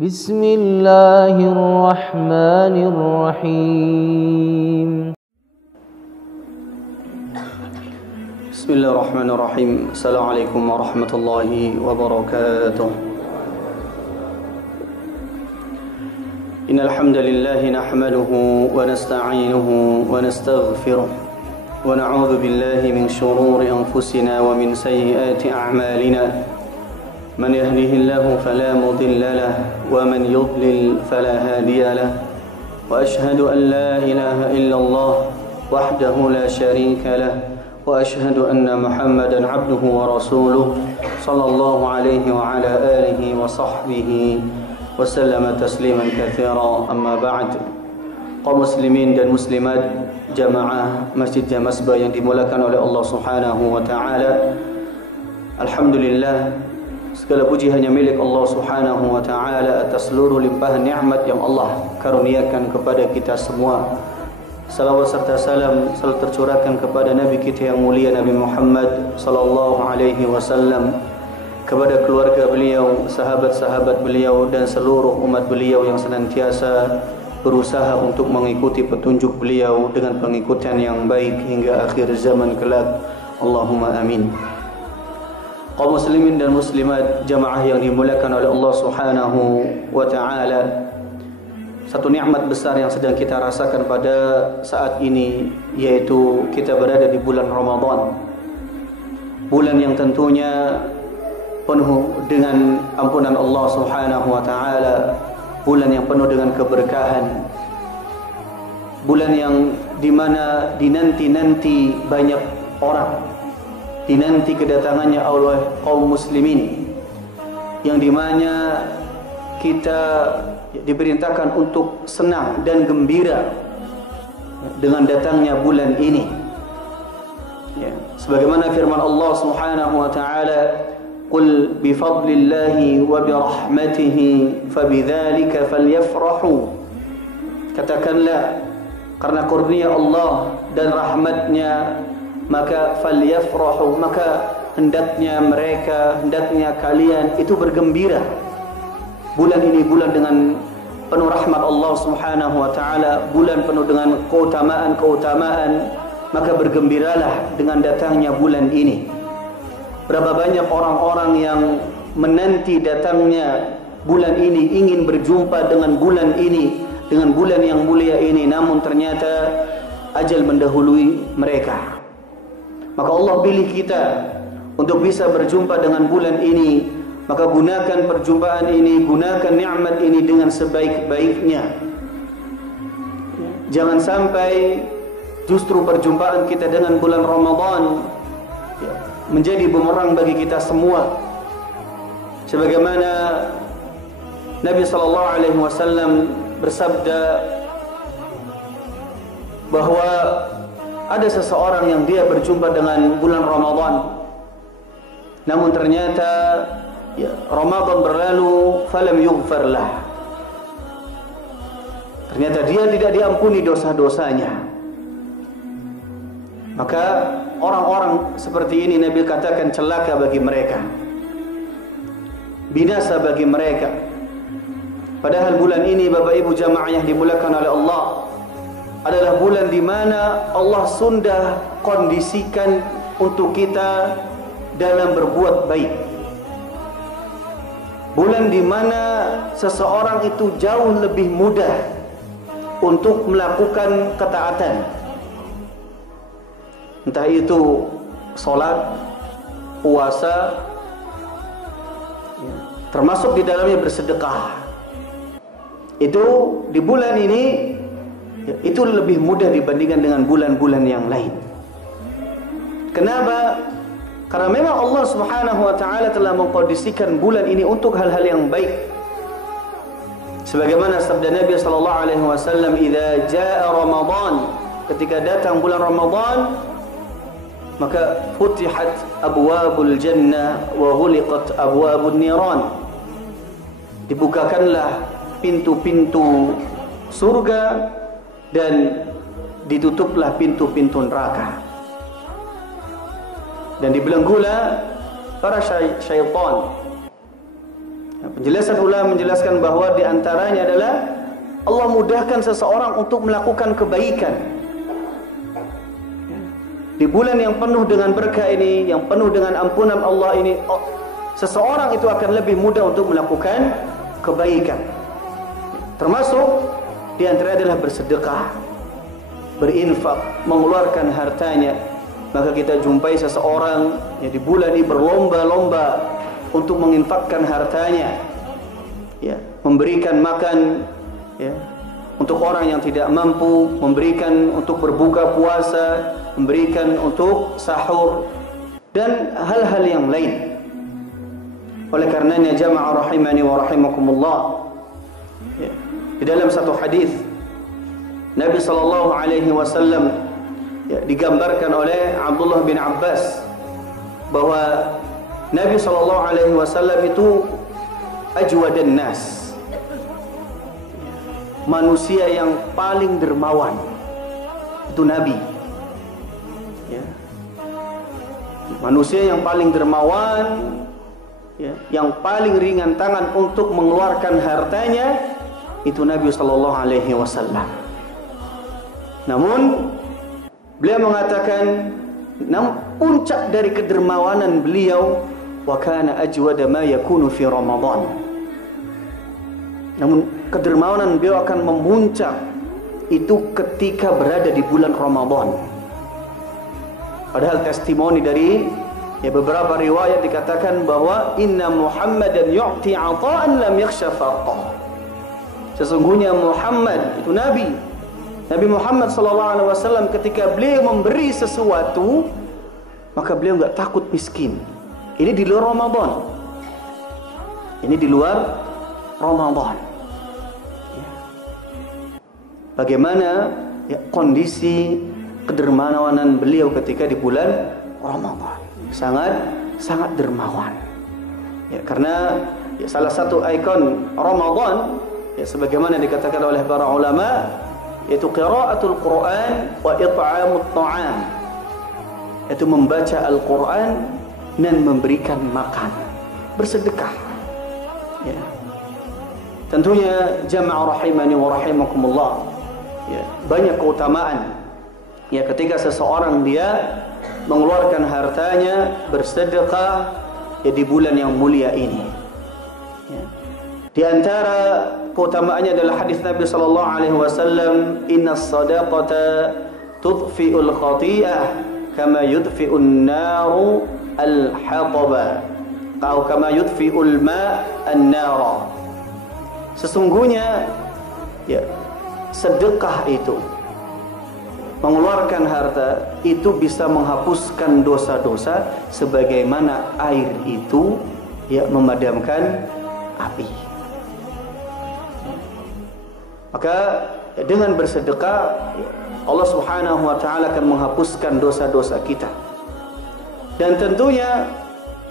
بسم الله الرحمن الرحيم بسم الله الرحمن الرحيم. السلام عليكم ورحمة الله وبركاته. إن الحمد لله نحمده ونستعينه ونستغفره ونعوذ بالله من شرور أنفسنا ومن سيئات أعمالنا. من يهده الله فلا مضل له ومن يضلل فلا هادي له. وأشهد أن لا إله إلا الله وحده لا شريك له وأشهد أن محمدا عبده ورسوله صلى الله عليه وعلى آله وصحبه وسلم تسليما كثيرا. أما بعد, kaum muslimin dan muslimat jamaah Masjid Jamasbah yang dimulakan oleh Allah Subhanahu wa taala. Alhamdulillah, segala puji hanya milik Allah Subhanahu wa taala atas seluruh limpahan nikmat yang Allah karuniakan kepada kita semua. Salawat serta salam selalu tercurahkan kepada Nabi kita yang mulia, Nabi Muhammad sallallahu alaihi wasallam, kepada keluarga beliau, sahabat-sahabat beliau dan seluruh umat beliau yang senantiasa berusaha untuk mengikuti petunjuk beliau dengan pengikutan yang baik hingga akhir zaman kelak. Allahumma amin. Kaum muslimin dan muslimat jamaah yang dimuliakan oleh Allah Subhanahu wa taala, satu nikmat besar yang sedang kita rasakan pada saat ini, yaitu kita berada di bulan Ramadan. Bulan yang tentunya penuh dengan ampunan Allah Subhanahu wa taala, bulan yang penuh dengan keberkahan, bulan yang dimana dinanti-nanti banyak orang, dinanti kedatangannya oleh kaum muslimin, yang dimana kita diperintahkan untuk senang dan gembira dengan datangnya bulan ini. Ya, sebagaimana firman Allah Subhanahu wa taala, "Qul bi fadlillahi wa bi rahmatihi fabidzalika falyafrahu." Katakanlah, karena kurnia Allah dan rahmatnya maka falyafrahu, maka hendaknya kalian itu bergembira. Bulan ini bulan dengan penuh rahmat Allah Subhanahu wa taala, bulan penuh dengan keutamaan, maka bergembiralah dengan datangnya bulan ini. Berapa banyak orang-orang yang menanti datangnya bulan ini, ingin berjumpa dengan bulan ini, dengan bulan yang mulia ini, namun ternyata ajal mendahului mereka. Maka Allah pilih kita untuk bisa berjumpa dengan bulan ini. Maka gunakan perjumpaan ini, gunakan nikmat ini dengan sebaik-baiknya. Jangan sampai justru perjumpaan kita dengan bulan Ramadan menjadi bumerang bagi kita semua. Sebagaimana Nabi sallallahu alaihi wasallam bersabda bahwa ada seseorang yang dia berjumpa dengan bulan Ramadan, namun ternyata Ramadan berlalu, falam yughfar lah. Ternyata dia tidak diampuni dosa-dosanya. Maka orang-orang seperti ini Nabi katakan celaka bagi mereka, binasa bagi mereka. Padahal bulan ini, Bapak Ibu jamaah yang dimuliakan oleh Allah, adalah bulan di mana Allah sudah kondisikan untuk kita dalam berbuat baik. Bulan di mana seseorang itu jauh lebih mudah untuk melakukan ketaatan, entah itu sholat, puasa, termasuk di dalamnya bersedekah. Itu di bulan ini itu lebih mudah dibandingkan dengan bulan-bulan yang lain. Kenapa? Karena memang Allah Subhanahu wa taala telah mengkondisikan bulan ini untuk hal-hal yang baik. Sebagaimana sabda Nabi sallallahu alaihi wasallam, "Idza jaa Ramadan," ketika datang bulan Ramadan, maka futihat abwabul jannah wa ghuliqat abwabun niran. Dibukakanlah pintu-pintu surga dan ditutuplah pintu-pintu neraka, dan dibelenggulah para syaitan. Penjelasan ulama menjelaskan bahwa di antaranya adalah Allah mudahkan seseorang untuk melakukan kebaikan. Di bulan yang penuh dengan berkah ini, yang penuh dengan ampunan Allah ini, seseorang itu akan lebih mudah untuk melakukan kebaikan. Termasuk di antara adalah bersedekah, berinfak, mengeluarkan hartanya. Maka kita jumpai seseorang yang di bulan ini berlomba-lomba untuk menginfakkan hartanya, ya, memberikan makan, ya, untuk orang yang tidak mampu, memberikan untuk berbuka puasa, memberikan untuk sahur, dan hal-hal yang lain. Oleh karenanya jamaah rahimani wa rahimakumullah, ya, di dalam satu hadis Nabi SAW, ya, digambarkan oleh Abdullah bin Abbas bahwa Nabi SAW itu ajwadan nas, manusia yang paling dermawan. Itu Nabi, ya. Manusia yang paling dermawan, ya, yang paling ringan tangan untuk mengeluarkan hartanya, itu Nabi SAW. Namun beliau mengatakan, puncak dari kedermawanan beliau, wa kana ajwada ma yakunu fi Ramadan. Namun kedermawanan beliau akan memuncak itu ketika berada di bulan Ramadan. Padahal testimoni dari, ya, beberapa riwayat dikatakan bahwa inna Muhammadan yu'ti 'ata'an lam yakhsha faqah. Sesungguhnya Muhammad itu Nabi Muhammad SAW, ketika beliau memberi sesuatu, maka beliau enggak takut miskin. Ini di luar Ramadan. Ini di luar Ramadan. Ya. Bagaimana, ya, kondisi kedermawanan beliau ketika di bulan Ramadan? Sangat dermawan. Ya, karena, ya, salah satu ikon Ramadan, ya, sebagaimana dikatakan oleh para ulama, yaitu qiraatul Quran wa it'amut ta'am, yaitu membaca Al-Quran dan memberikan makan, bersedekah, ya. Tentunya jamaah rahimani wa rahimakumullah, ya, banyak keutamaan, ya, ketika seseorang dia mengeluarkan hartanya bersedekah, ya, di bulan yang mulia ini, ya. Di antara keutamaannya adalah hadis Nabi SAW, innas sadaqata tudfi'ul khati'ah kama yudfi'un naru al-hataba, atau kama yudfi'ul ma' an-nara. Sesungguhnya, ya, sedekah itu, mengeluarkan harta itu bisa menghapuskan dosa-dosa sebagaimana air itu, ya, memadamkan api. Maka, ya, dengan bersedekah, ya, Allah Subhanahu wa ta'ala akan menghapuskan dosa-dosa kita. Dan tentunya,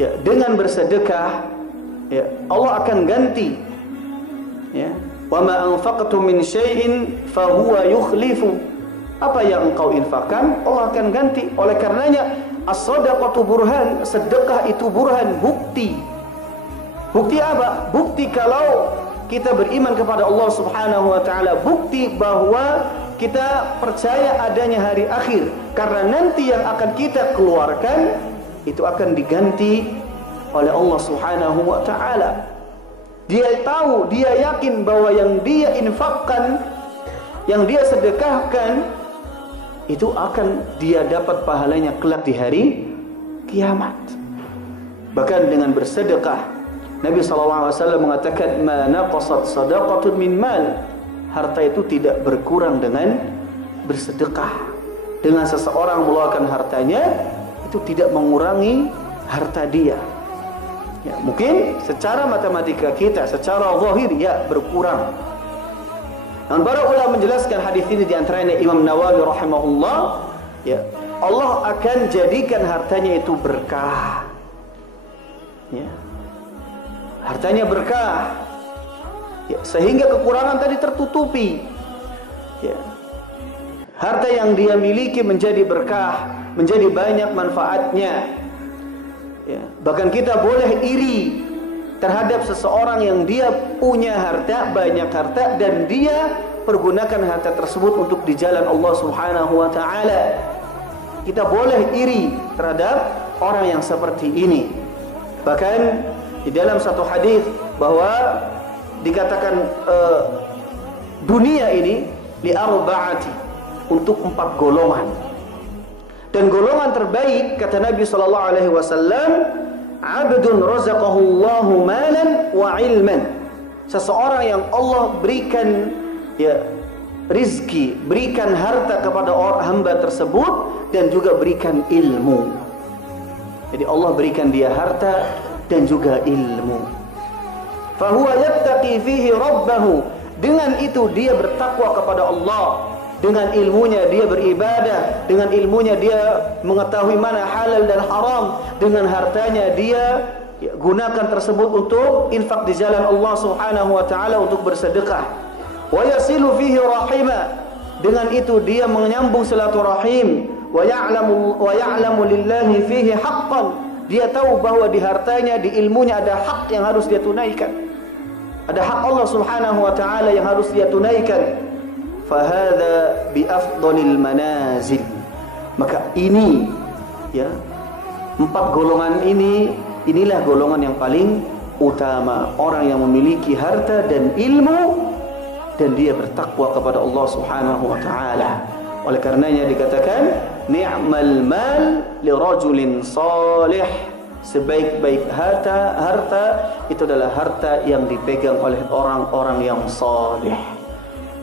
ya, dengan bersedekah, ya, Allah akan ganti, ya, wa ma anfaqtum min syai'in fa huwa yukhlifu. Apa yang engkau infakkan, Allah akan ganti. Oleh karenanya, as-shadaqatu burhan, sedekah itu burhan, bukti. Bukti apa? Bukti kalau kita beriman kepada Allah Subhanahu wa ta'ala, bukti bahwa kita percaya adanya hari akhir, karena nanti yang akan kita keluarkan itu akan diganti oleh Allah Subhanahu wa ta'ala. Dia tahu, dia yakin bahwa yang dia infakkan, yang dia sedekahkan, itu akan dia dapat pahalanya kelak di hari kiamat. Bahkan dengan bersedekah, Nabi SAW mengatakan, ma naqasat sadaqatun min mal, harta itu tidak berkurang dengan bersedekah. Dengan seseorang mengeluarkan hartanya, itu tidak mengurangi harta dia. Ya, mungkin secara matematika kita, secara zahir, ya, berkurang. Dan para ulama menjelaskan hadis ini, di antaranya Imam Nawawi rahimahullah, ya, Allah akan jadikan hartanya itu berkah. Ya. Hartanya berkah, ya, sehingga kekurangan tadi tertutupi. Ya. Harta yang dia miliki menjadi berkah, menjadi banyak manfaatnya. Ya. Bahkan kita boleh iri terhadap seseorang yang dia punya harta, banyak harta, dan dia pergunakan harta tersebut untuk di jalan Allah Subhanahu wa taala. Kita boleh iri terhadap orang yang seperti ini. Bahkan di dalam satu hadis bahwa dikatakan dunia ini li arba'ati, untuk 4 golongan. Dan golongan terbaik kata Nabi sallallahu alaihi wasallam, abdun razaqahu Allahu malan wa ilman, seseorang yang Allah berikan rizki, berikan harta kepada hamba tersebut dan juga berikan ilmu. Jadi Allah berikan dia harta dan juga ilmu. Fahuwa yattaqi fihi rabbahu, dengan itu dia bertakwa kepada Allah. Dengan ilmunya dia beribadah, dengan ilmunya dia mengetahui mana halal dan haram, dengan hartanya dia gunakan tersebut untuk infak di jalan Allah Subhanahu wa taala, untuk bersedekah. Wa yasilu fihi rahima, dengan itu dia menyambung silaturahim. Wa ya'lamu lillahi fihi haqqan, dia tahu bahwa di hartanya, di ilmunya ada hak yang harus dia tunaikan. Ada hak Allah Subhanahu wa taala yang harus dia tunaikan. Fahadha bi afdalil manazil, maka ini 4 golongan inilah golongan yang paling utama, orang yang memiliki harta dan ilmu dan dia bertakwa kepada Allah Subhanahu wa taala. Oleh karenanya dikatakan ni'mal mal li rajulin salih, sebaik-baik harta itu adalah harta yang dipegang oleh orang-orang yang salih.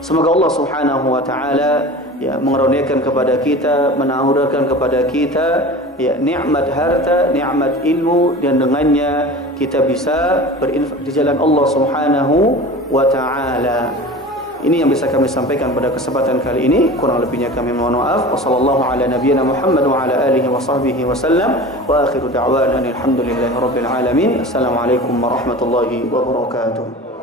Semoga Allah Subhanahu wa taala mengaruniakan kepada kita, menaurkan kepada kita nikmat harta, nikmat ilmu, dan dengannya kita bisa berinfak di jalan Allah Subhanahu wa taala. Ini yang bisa kami sampaikan pada kesempatan kali ini. Kurang lebihnya kami mohon maaf. Wassallallahu ala nabiyyina Muhammad wa ala alihi wa sahbihi wasallam. Wa akhiru da'wana alhamdulillahi rabbil alamin. Assalamualaikum warahmatullahi wabarakatuh.